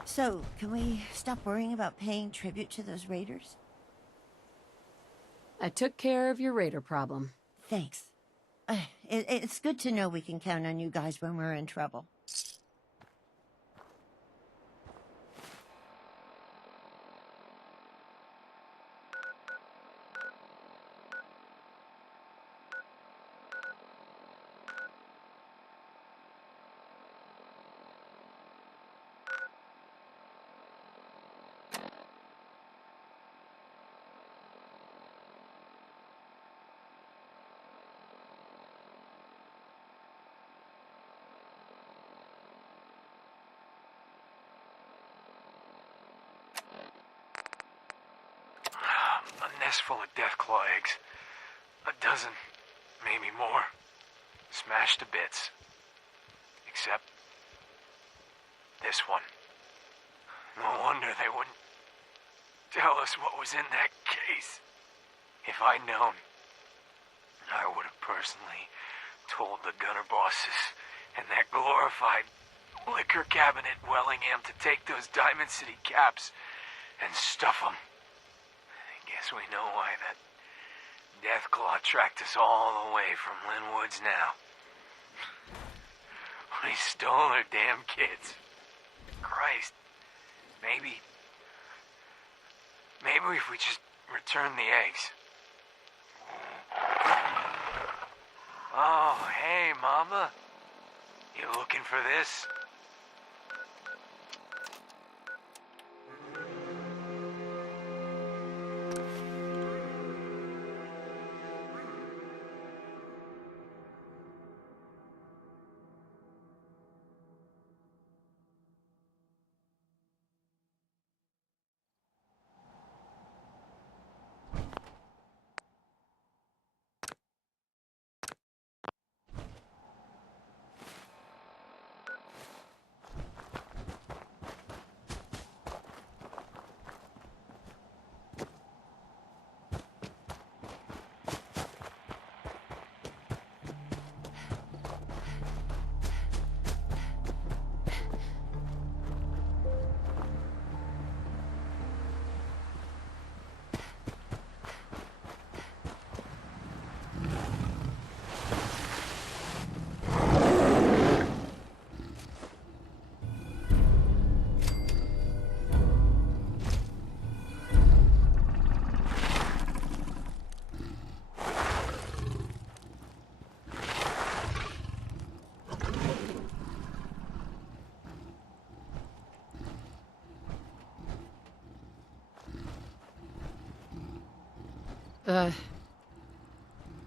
So, can we stop worrying about paying tribute to those raiders? I took care of your raider problem. Thanks. It's good to know we can count on you guys when we're in trouble. chest full of Deathclaw eggs. A dozen, maybe more. Smashed to bits. Except this one. No wonder they wouldn't tell us what was in that case. If I'd known, I would have personally told the gunner bosses and that glorified liquor cabinet Wellingham to take those Diamond City caps and stuff them. I guess we know why that Deathclaw tracked us all the way from Lynn Woods now. We stole her damn kids. Christ. Maybe if we just return the eggs. Oh, hey, Mama. You looking for this?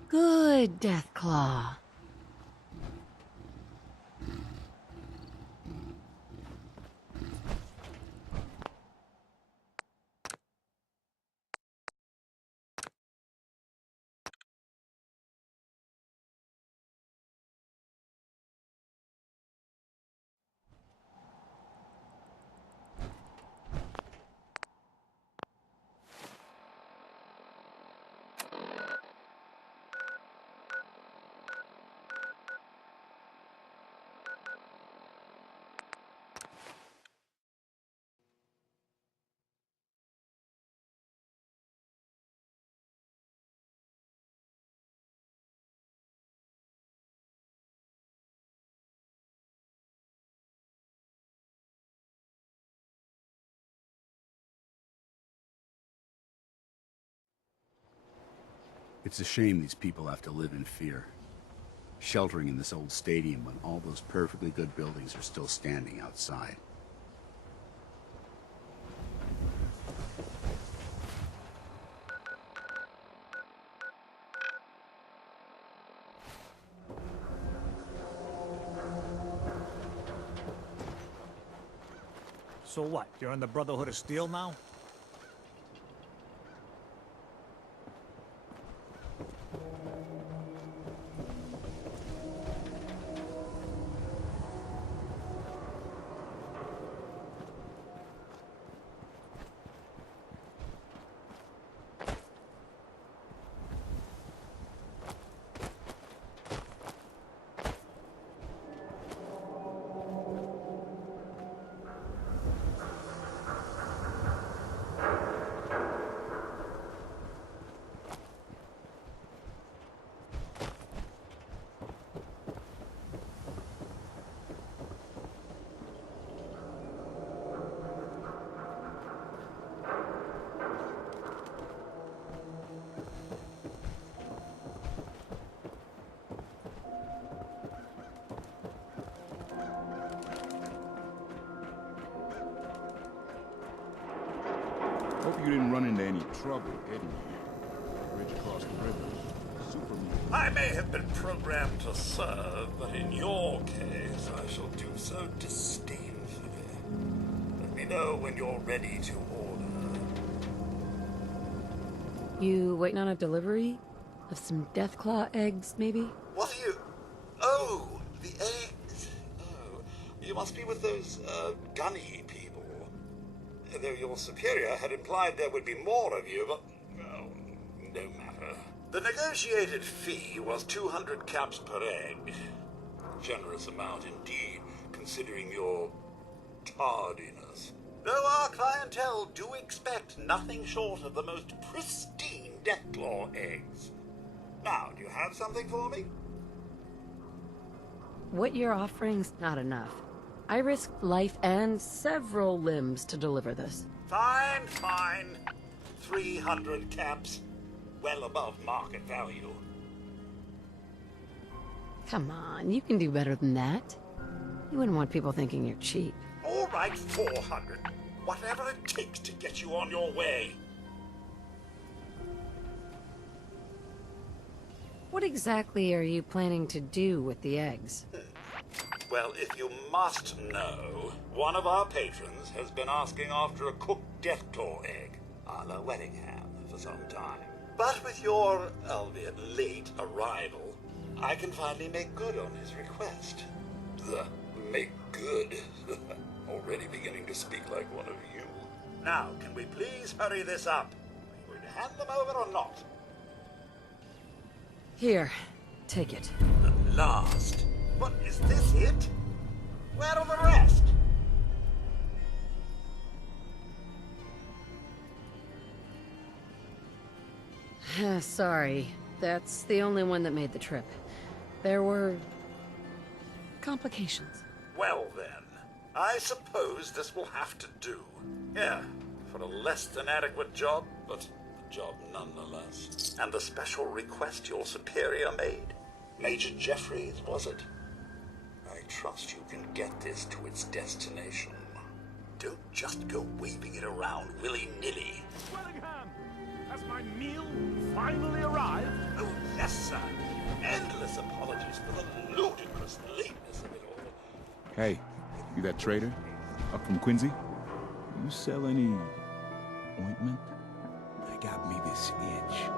Good, Deathclaw. It's a shame these people have to live in fear. Sheltering in this old stadium when all those perfectly good buildings are still standing outside. So what? You're in the Brotherhood of Steel now? Hope you didn't run into any trouble heading here. Bridge across the river. Super mutant. I may have been programmed to serve, but in your case, I shall do so disdainfully. Let me know when you're ready to order. You waiting on a delivery? Of some Deathclaw eggs, maybe? What are you... Oh, the eggs. Oh, you must be with those, gunny people. Though your superior had implied there would be more of you, but... well, no matter. The negotiated fee was 200 caps per egg. Generous amount indeed, considering your tardiness. Though our clientele do expect nothing short of the most pristine Deathclaw eggs. Now, do you have something for me? What you're offering's not enough. I risked life and several limbs to deliver this. Fine, fine. 300 caps. Well above market value. Come on, you can do better than that. You wouldn't want people thinking you're cheap. All right, 400. Whatever it takes to get you on your way. What exactly are you planning to do with the eggs? Well, if you must know, one of our patrons has been asking after a cooked Deathclaw egg, a la Weddingham, for some time. But with your, albeit late, arrival, I can finally make good on his request. Make good? Already beginning to speak like one of you. Now, can we please hurry this up? Are you going to hand them over or not? Here, take it. At last. What, is this it? Where are the rest? Sorry, that's the only one that made the trip. There were... complications. Well then, I suppose this will have to do. Yeah, for a less than adequate job, but a job nonetheless. And the special request your superior made? Major Jeffries, was it? I trust you can get this to its destination. Don't just go waving it around willy-nilly. Wellingham! Has my meal finally arrived? Oh, yes, sir. Endless apologies for the ludicrous lateness of it all. Hey, you that trader? Up from Quincy? You sell any... ointment? I got me this itch.